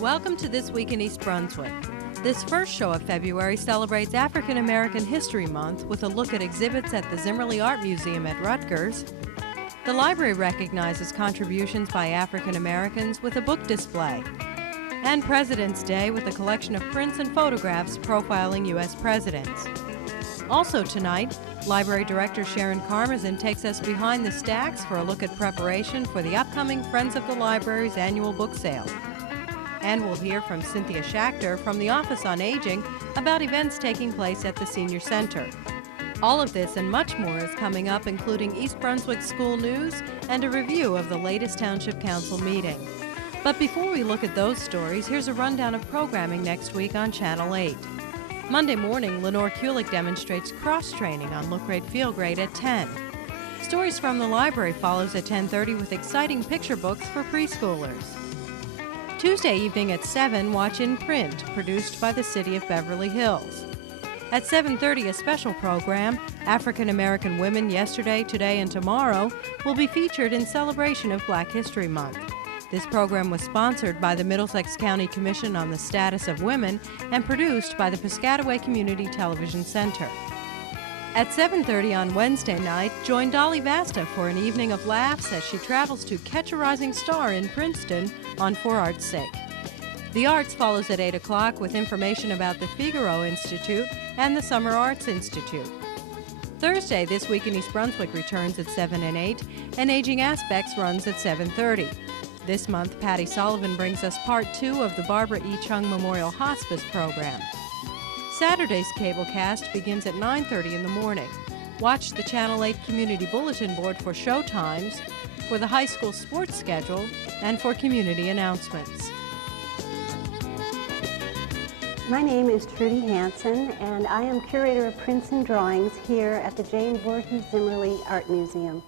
Welcome to This Week in East Brunswick. This first show of February celebrates African American History Month with a look at exhibits at the Zimmerli Art Museum at Rutgers. The library recognizes contributions by African Americans with a book display. And President's Day with a collection of prints and photographs profiling U.S. presidents. Also tonight, Library Director Sharon Karmazin takes us behind the stacks for a look at preparation for the upcoming Friends of the Library's annual book sale. And we'll hear from Cynthia Schachter from the Office on Aging about events taking place at the Senior Center. All of this and much more is coming up, including East Brunswick school news and a review of the latest Township Council meeting. But before we look at those stories, here's a rundown of programming next week on Channel 8. Monday morning, Lenore Kulik demonstrates cross-training on Look-Rate Feel-Great at 10. Stories from the library follows at 10:30 with exciting picture books for preschoolers. Tuesday evening at 7, watch In Print, produced by the City of Beverly Hills. At 7:30, a special program, African American Women Yesterday, Today, and Tomorrow, will be featured in celebration of Black History Month. This program was sponsored by the Middlesex County Commission on the Status of Women and produced by the Piscataway Community Television Center. At 7:30 on Wednesday night, join Dolly Vasta for an evening of laughs as she travels to Catch a Rising Star in Princeton on For Art's Sake. The Arts follows at 8 o'clock with information about the Figaro Institute and the Summer Arts Institute. Thursday, This Week in East Brunswick returns at 7 and 8, and Aging Aspects runs at 7:30. This month, Patty Sullivan brings us part 2 of the Barbara E. Chung Memorial Hospice program. Saturday's cablecast begins at 9:30 in the morning. Watch the Channel 8 Community Bulletin Board for show times, for the high school sports schedule, and for community announcements. My name is Trudy Hansen, and I am curator of prints and drawings here at the Jane Voorhees Zimmerli Art Museum.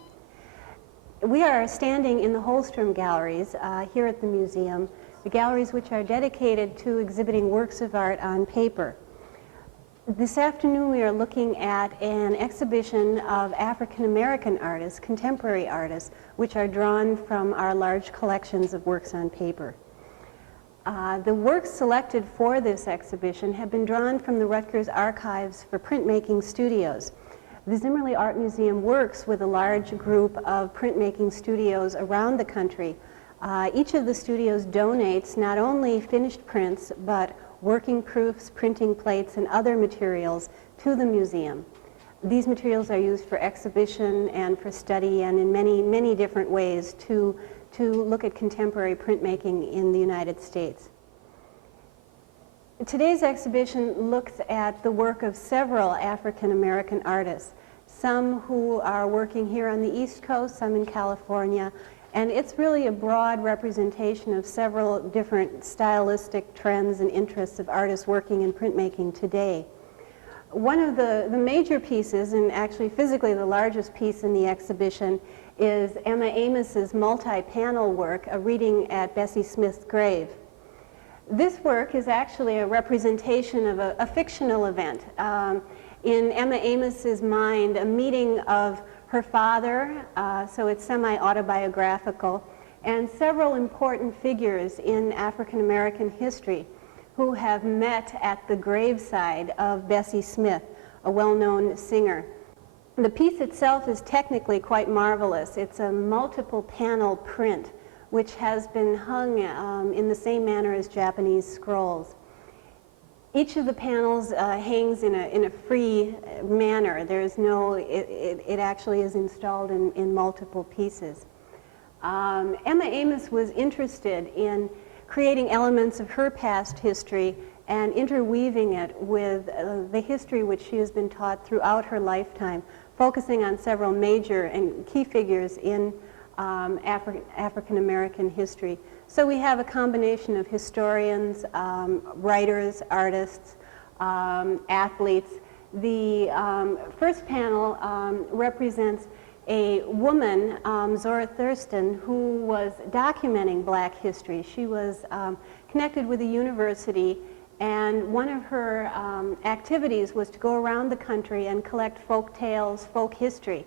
We are standing in the Holstrom galleries here at the museum, the galleries which are dedicated to exhibiting works of art on paper. This afternoon we are looking at an exhibition of African American artists, contemporary artists, which are drawn from our large collections of works on paper. The works selected for this exhibition have been drawn from the Rutgers Archives for Printmaking Studios. The Zimmerli Art Museum works with a large group of printmaking studios around the country. Each of the studios donates not only finished prints, but working proofs, printing plates, and other materials to the museum. These materials are used for exhibition and for study and in many, many different ways to look at contemporary printmaking in the United States. Today's exhibition looks at the work of several African American artists, some who are working here on the East Coast, some in California, and it's really a broad representation of several different stylistic trends and interests of artists working in printmaking today. One of the major pieces, and actually physically the largest piece in the exhibition, is Emma Amos's multi-panel work, A Reading at Bessie Smith's Grave. This work is actually a representation of a fictional event. In Emma Amos's mind, a meeting of her father, so it's semi-autobiographical, and several important figures in African American history who have met at the graveside of Bessie Smith, a well-known singer. The piece itself is technically quite marvelous. It's a multiple panel print which has been hung in the same manner as Japanese scrolls. Each of the panels hangs in a free manner. There's no, it actually is installed in multiple pieces. Emma Amos was interested in creating elements of her past history and interweaving it with the history which she has been taught throughout her lifetime, focusing on several major and key figures in African American history. So we have a combination of historians, writers, artists, athletes. The first panel represents a woman, Zora Thurston, who was documenting Black history. She was connected with a university, and one of her activities was to go around the country and collect folk tales, folk history.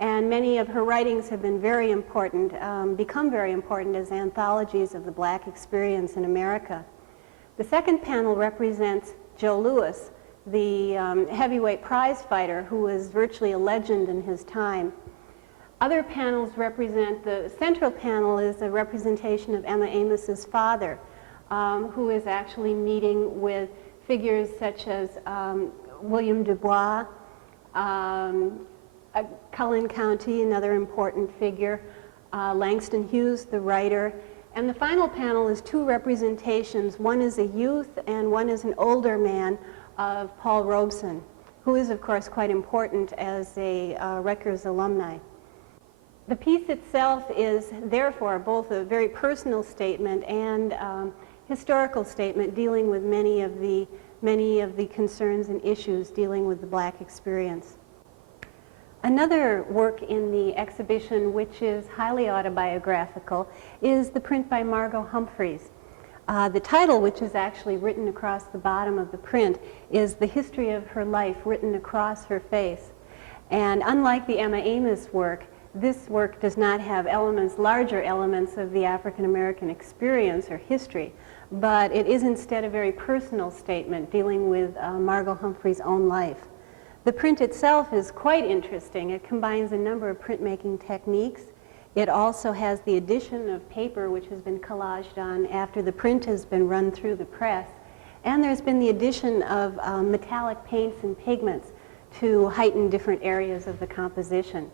And many of her writings have been very important, become very important as anthologies of the black experience in America. The second panel represents Joe Louis, the heavyweight prize fighter who was virtually a legend in his time. Other panels represent, the central panel is a representation of Emma Amos's father, who is actually meeting with figures such as William Dubois, Cullen County, another important figure, Langston Hughes, the writer. And the final panel is two representations. One is a youth and one is an older man of Paul Robeson, who is, of course, quite important as a Rutgers alumni. The piece itself is, therefore, both a very personal statement and historical statement dealing with many of the concerns and issues dealing with the black experience. Another work in the exhibition, which is highly autobiographical, is the print by Margot Humphreys. The title, which is actually written across the bottom of the print, is The History of Her Life Written Across Her Face. And unlike the Emma Amos work, this work does not have elements, larger elements of the African American experience or history, but it is instead a very personal statement dealing with Margot Humphreys' own life. The print itself is quite interesting. It combines a number of printmaking techniques. It also has the addition of paper, which has been collaged on after the print has been run through the press. And there's been the addition of metallic paints and pigments to heighten different areas of the composition.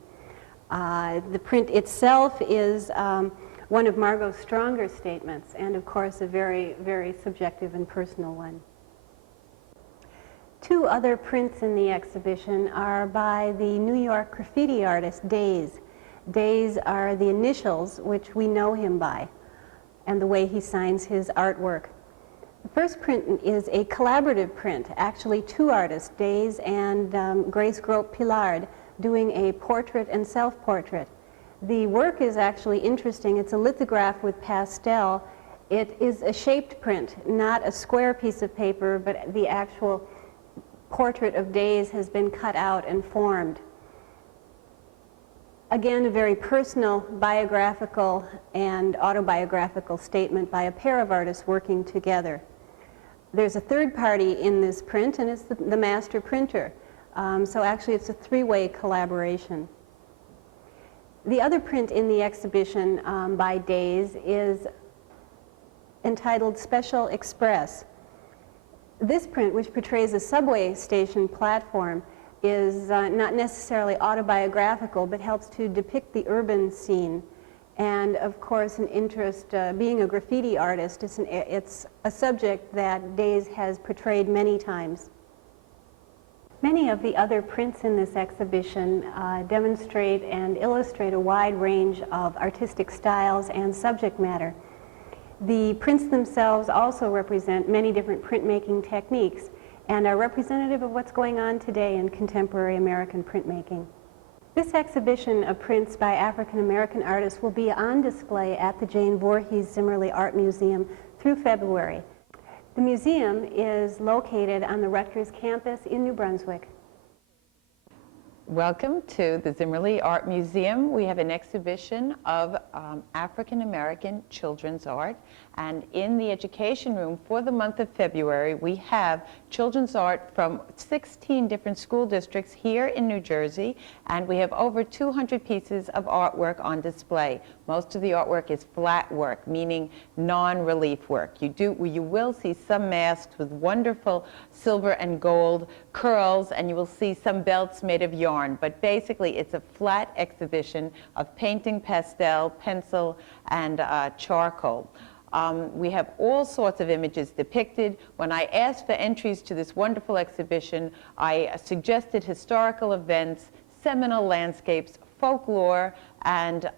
The print itself is one of Margot's stronger statements, and of course a very, very subjective and personal one. Two other prints in the exhibition are by the New York graffiti artist Days. Days are the initials which we know him by, and the way he signs his artwork. The first print is a collaborative print, actually two artists, Days and Grace Grote-Pillard, doing a portrait and self-portrait. The work is actually interesting. It's a lithograph with pastel. It is a shaped print, not a square piece of paper, but the actual portrait of Days has been cut out and formed. Again, a very personal, biographical, and autobiographical statement by a pair of artists working together. There's a third party in this print, and it's the master printer. So actually, it's a three-way collaboration. The other print in the exhibition by Days is entitled Special Express. This print, which portrays a subway station platform, is not necessarily autobiographical, but helps to depict the urban scene. And of course, an interest, being a graffiti artist, it's a subject that Days has portrayed many times. Many of the other prints in this exhibition demonstrate and illustrate a wide range of artistic styles and subject matter. The prints themselves also represent many different printmaking techniques and are representative of what's going on today in contemporary American printmaking. This exhibition of prints by African American artists will be on display at the Jane Voorhees Zimmerli Art Museum through February. The museum is located on the Rutgers campus in New Brunswick. Welcome to the Zimmerli Art Museum. We have an exhibition of African American children's art, and in the education room for the month of February we have children's art from 16 different school districts here in New Jersey, and we have over 200 pieces of artwork on display. Most of the artwork is flat work, meaning non-relief work. You will see some masks with wonderful silver and gold curls, and you will see some belts made of yarn, but basically it's a flat exhibition of painting, pastel, pencil, and charcoal. We have all sorts of images depicted. When I asked for entries to this wonderful exhibition, I suggested historical events, seminal landscapes, folklore, and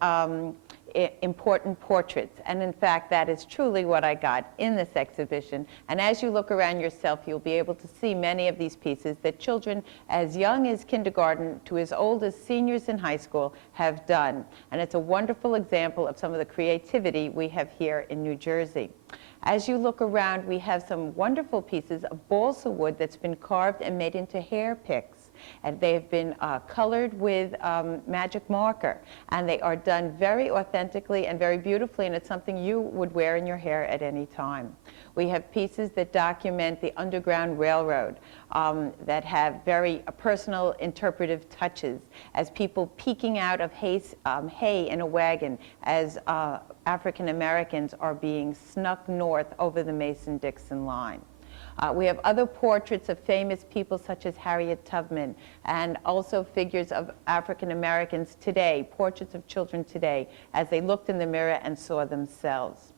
important portraits. And in fact, that is truly what I got in this exhibition. And as you look around yourself, you'll be able to see many of these pieces that children as young as kindergarten to as old as seniors in high school have done. And it's a wonderful example of some of the creativity we have here in New Jersey. As you look around, we have some wonderful pieces of balsa wood that's been carved and made into hair picks. and they have been colored with magic marker, and they are done very authentically and very beautifully, and it's something you would wear in your hair at any time. We have pieces that document the Underground Railroad that have very personal interpretive touches, as people peeking out of hay in a wagon as African Americans are being snuck north over the Mason-Dixon line. We have other portraits of famous people such as Harriet Tubman, and also figures of African Americans today, portraits of children today, as they looked in the mirror and saw themselves.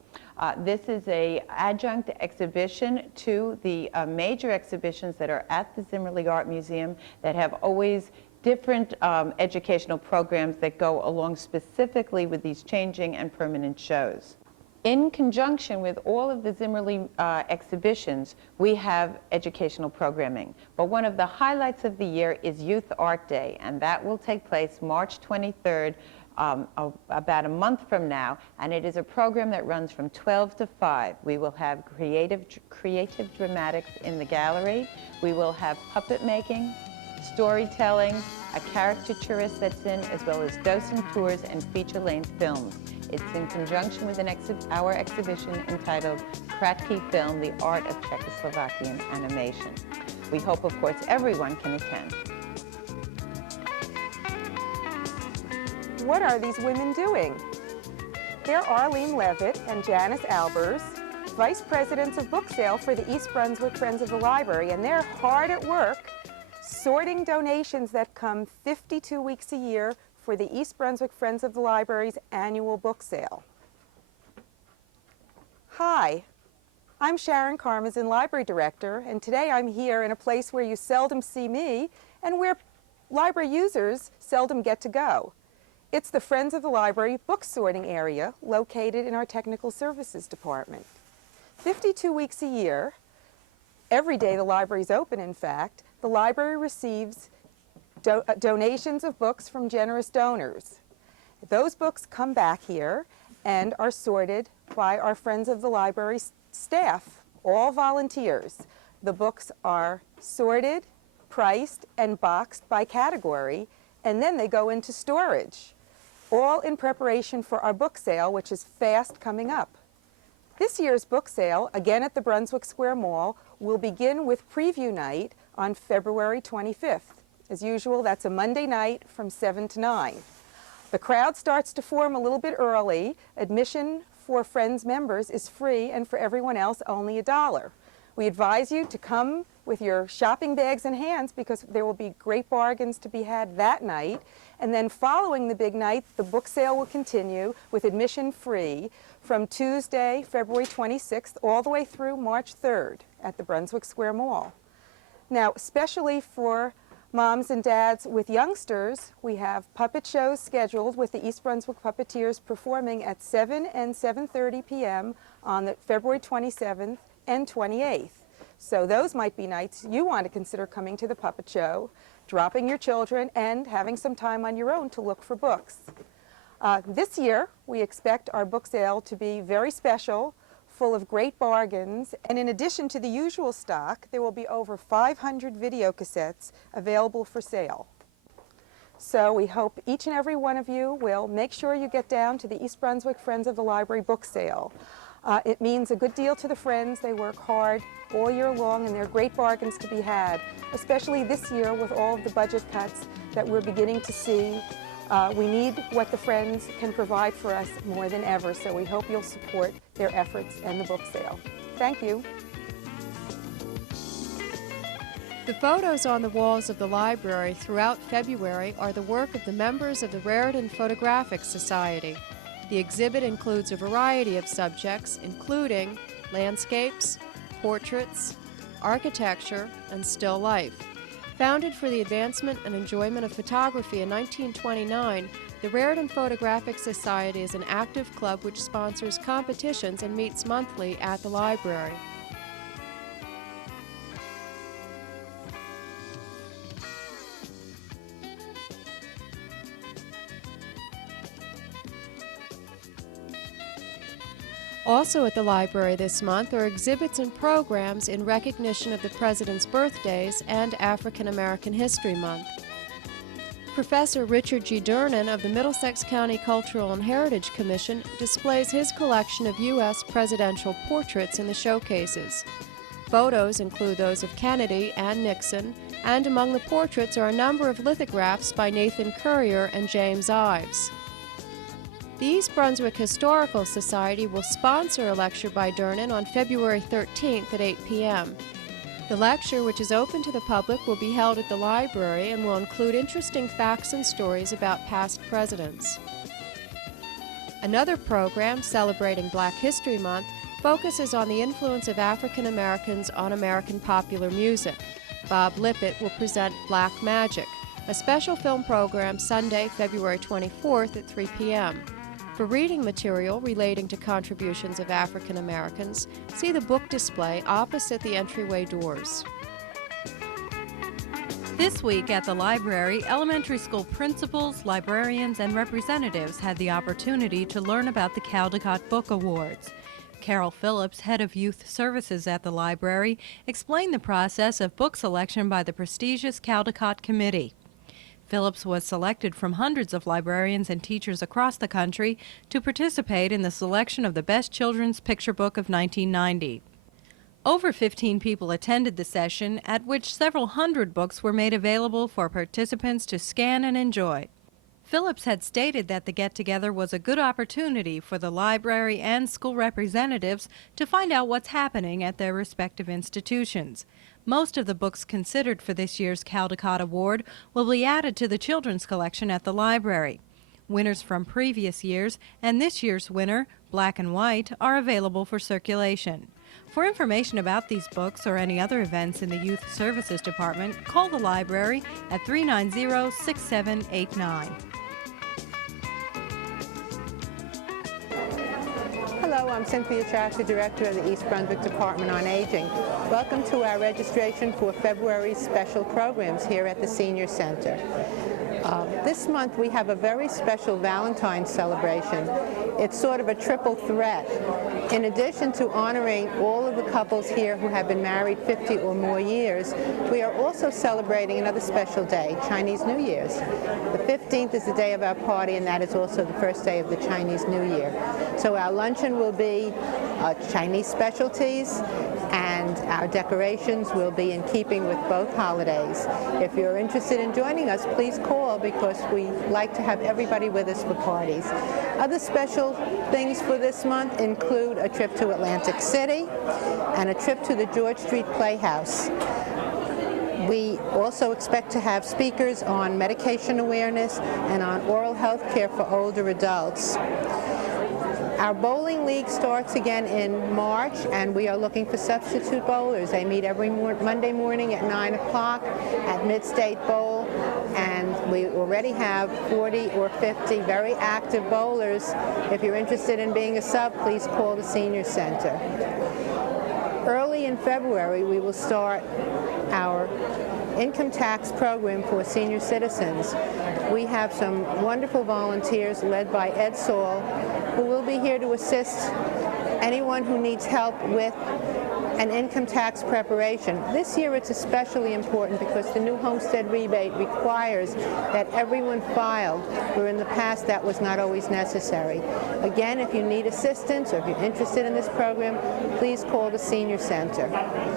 This is an adjunct exhibition to the major exhibitions that are at the Zimmerli Art Museum that have always different educational programs that go along specifically with these changing and permanent shows. In conjunction with all of the Zimmerli exhibitions, we have educational programming. But one of the highlights of the year is Youth Art Day, and that will take place March 23rd, about a month from now, and it is a program that runs from 12 to 5. We will have creative dramatics in the gallery. We will have puppet making, storytelling, a caricaturist that's in, as well as docent tours and feature-length films. It's in conjunction with our exhibition entitled Kratky Film, The Art of Czechoslovakian Animation. We hope, of course, everyone can attend. What are these women doing? They're Arlene Levitt and Janice Albers, Vice Presidents of Book Sale for the East Brunswick Friends of the Library, and they're hard at work sorting donations that come 52 weeks a year for the East Brunswick Friends of the Library's annual book sale. Hi, I'm Sharon Karmazin, Library Director, and today I'm here in a place where you seldom see me and where library users seldom get to go. It's the Friends of the Library book sorting area located in our Technical Services Department. 52 weeks a year, every day the library is open, in fact, the library receives donations of books from generous donors. Those books come back here and are sorted by our Friends of the Library staff, all volunteers. The books are sorted, priced, and boxed by category, and then they go into storage, all in preparation for our book sale, which is fast coming up. This year's book sale, again at the Brunswick Square Mall, will begin with preview night on February 25th. As usual, that's a Monday night from 7 to 9. The crowd starts to form a little bit early. Admission for Friends members is free, and for everyone else only $1. We advise you to come with your shopping bags in hands because there will be great bargains to be had that night. And then following the big night, the book sale will continue with admission free from Tuesday, February 26th, all the way through March 3rd at the Brunswick Square Mall. Now, especially for moms and dads with youngsters, we have puppet shows scheduled with the East Brunswick Puppeteers performing at 7 and 7:30 p.m. on the February 27th and 28th. So those might be nights you want to consider coming to the puppet show, dropping your children, and having some time on your own to look for books. This year, we expect our book sale to be very special, full of great bargains, and in addition to the usual stock, there will be over 500 video cassettes available for sale. So we hope each and every one of you will make sure you get down to the East Brunswick Friends of the Library book sale. It means a good deal to the Friends. They work hard all year long, and there are great bargains to be had, especially this year with all of the budget cuts that we're beginning to see. We need what the Friends can provide for us more than ever, so we hope you'll support their efforts and the book sale. Thank you. The photos on the walls of the library throughout February are the work of the members of the Raritan Photographic Society. The exhibit includes a variety of subjects, including landscapes, portraits, architecture, and still life. Founded for the advancement and enjoyment of photography in 1929, the Raritan Photographic Society is an active club which sponsors competitions and meets monthly at the library. Also at the library this month are exhibits and programs in recognition of the President's birthdays and African American History Month. Professor Richard G. Durnan of the Middlesex County Cultural and Heritage Commission displays his collection of U.S. presidential portraits in the showcases. Photos include those of Kennedy and Nixon, and among the portraits are a number of lithographs by Nathan Currier and James Ives. The East Brunswick Historical Society will sponsor a lecture by Durnan on February 13th at 8 p.m. The lecture, which is open to the public, will be held at the library and will include interesting facts and stories about past presidents. Another program, celebrating Black History Month, focuses on the influence of African Americans on American popular music. Bob Lippett will present Black Magic, a special film program Sunday, February 24th at 3 p.m. For reading material relating to contributions of African Americans, see the book display opposite the entryway doors. This week at the library, elementary school principals, librarians, and representatives had the opportunity to learn about the Caldecott Book Awards. Carol Phillips, head of youth services at the library, explained the process of book selection by the prestigious Caldecott Committee. Phillips was selected from hundreds of librarians and teachers across the country to participate in the selection of the best children's picture book of 1990. Over 15 people attended the session, at which several hundred books were made available for participants to scan and enjoy. Phillips had stated that the get-together was a good opportunity for the library and school representatives to find out what's happening at their respective institutions. Most of the books considered for this year's Caldecott Award will be added to the children's collection at the library. Winners from previous years and this year's winner, Black and White, are available for circulation. For information about these books or any other events in the Youth Services Department, call the library at 390-6789. Hello, I'm Cynthia Chasser, Director of the East Brunswick Department on Aging. Welcome to our registration for February's special programs here at the Senior Center. This month we have a very special Valentine's celebration. It's sort of a triple threat. In addition to honoring all of the couples here who have been married 50 or more years, we are also celebrating another special day, Chinese New Year's. The 15th is the day of our party, and that is also the first day of the Chinese New Year. So our luncheon will be Chinese specialties, and our decorations will be in keeping with both holidays. If you're interested in joining us, please call, because we like to have everybody with us for parties. Other special things for this month include a trip to Atlantic City and a trip to the George Street Playhouse. We also expect to have speakers on medication awareness and on oral health care for older adults. Our bowling league starts again in March, and we are looking for substitute bowlers. They meet every Monday morning at 9 o'clock at Mid-State Bowl, and we already have 40 or 50 very active bowlers. If you're interested in being a sub, please call the Senior Center. Early in February, we will start our income tax program for senior citizens. We have some wonderful volunteers led by Ed Saul, who will be here to assist anyone who needs help with an income tax preparation. This year it's especially important because the new homestead rebate requires that everyone file, where in the past that was not always necessary. Again, if you need assistance or if you're interested in this program, please call the Senior Center.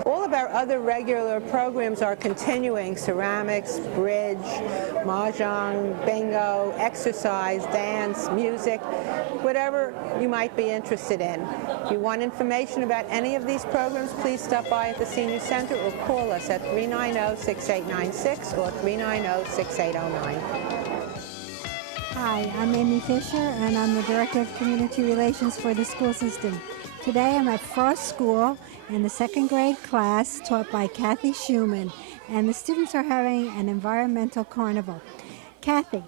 All of our other regular programs are continuing: ceramics, bridge, mahjong, bingo, exercise, dance, music, whatever you might be interested in. If you want information about any of these programs, please stop by at the Senior Center or call us at 390-6896 or 390-6809. Hi, I'm Amy Fisher, and I'm the Director of Community Relations for the school system. Today I'm at Frost School in the second grade class taught by Kathy Schumann, and the students are having an environmental carnival. Kathy,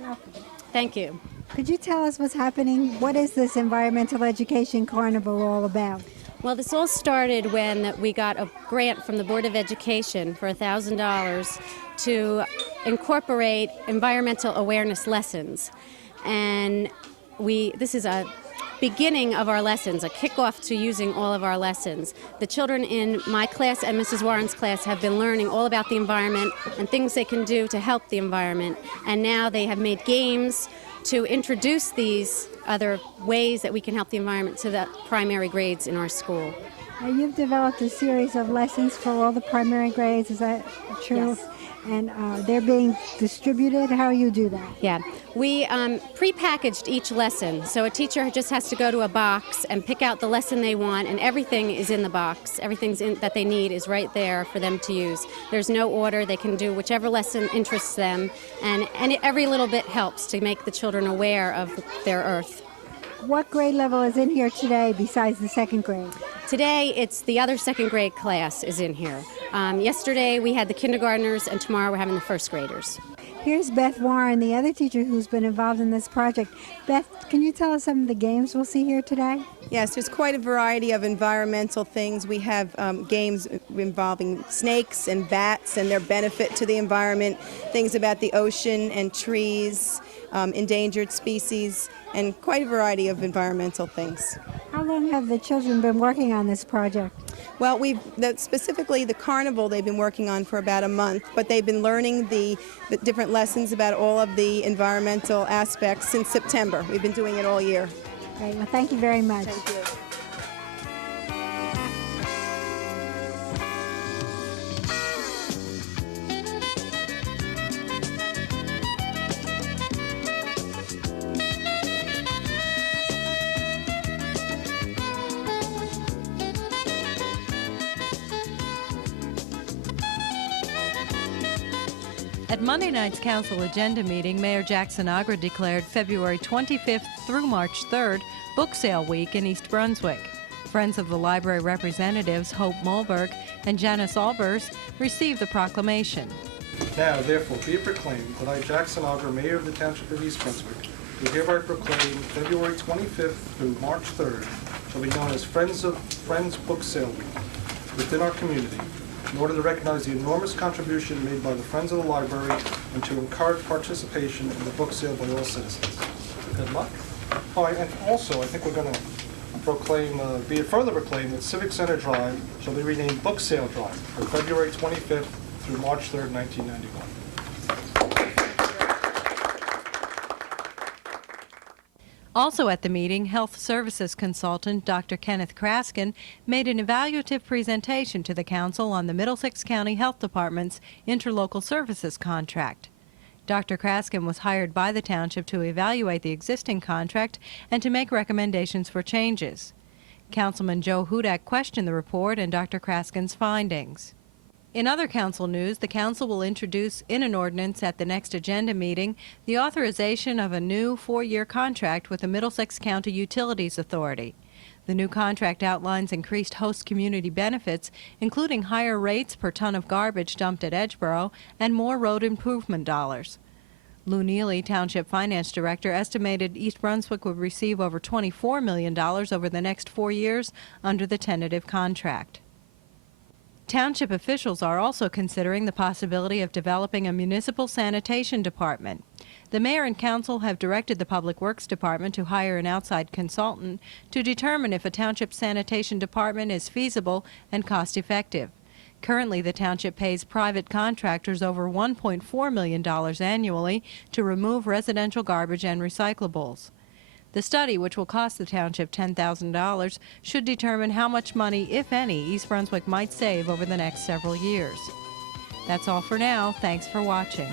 welcome. Thank you. Could you tell us what's happening? What is this environmental education carnival all about? Well, this all started when we got a grant from the Board of Education for $1,000 to incorporate environmental awareness lessons. And this is a beginning of our lessons, a kickoff to using all of our lessons. The children in my class and Mrs. Warren's class have been learning all about the environment and things they can do to help the environment. And now they have made games to introduce these other ways that we can help the environment to the primary grades in our school. You've developed a series of lessons for all the primary grades, is that true? Yes. And they're being distributed? How do you do that? Yeah, we pre-packaged each lesson, so a teacher just has to go to a box and pick out the lesson they want, and everything is in the box. Everything that they need is right there for them to use. There's no order. They can do whichever lesson interests them, and every little bit helps to make the children aware of their Earth. What grade level is in here today besides the second grade? Today, it's the other second grade class is in here. Yesterday, we had the kindergartners, and tomorrow we're having the first graders. Here's Beth Warren, the other teacher who's been involved in this project. Beth, can you tell us some of the games we'll see here today? Yes, there's quite a variety of environmental things. We have games involving snakes and bats and their benefit to the environment, things about the ocean and trees, endangered species, and quite a variety of environmental things. How long have the children been working on this project? Well, specifically the carnival they've been working on for about a month, but they've been learning the different lessons about all of the environmental aspects since September. We've been doing it all year. Great. Well, thank you very much. Thank you. At Monday night's council agenda meeting, Mayor Jackson Agra declared February 25th through March 3rd Book Sale Week in East Brunswick. Friends of the Library representatives Hope Mulberg and Janice Albers received the proclamation. Now, therefore, be it proclaimed that I, Jackson Agra, Mayor of the Township of East Brunswick, do hereby proclaim February 25th through March 3rd shall be known as Friends Book Sale Week within our community, in order to recognize the enormous contribution made by the Friends of the Library and to encourage participation in the book sale by all citizens. Good luck. Oh, and also, I think we're going to proclaim, be it further proclaimed that Civic Center Drive shall be renamed Book Sale Drive for February 25th through March 3rd, 1991. Also at the meeting, Health Services Consultant Dr. Kenneth Kraskin made an evaluative presentation to the Council on the Middlesex County Health Department's Interlocal Services contract. Dr. Kraskin was hired by the Township to evaluate the existing contract and to make recommendations for changes. Councilman Joe Hudak questioned the report and Dr. Kraskin's findings. In other council news, the council will introduce in an ordinance at the next agenda meeting the authorization of a new 4-year contract with the Middlesex County Utilities Authority. The new contract outlines increased host community benefits, including higher rates per ton of garbage dumped at Edgeboro and more road improvement dollars. Lou Neely, Township Finance Director, estimated East Brunswick would receive over $24 million over the next 4 years under the tentative contract. Township officials are also considering the possibility of developing a municipal sanitation department. The mayor and council have directed the Public Works Department to hire an outside consultant to determine if a township sanitation department is feasible and cost-effective. Currently, the township pays private contractors over $1.4 million annually to remove residential garbage and recyclables. The study, which will cost the township $10,000, should determine how much money, if any, East Brunswick might save over the next several years. That's all for now. Thanks for watching.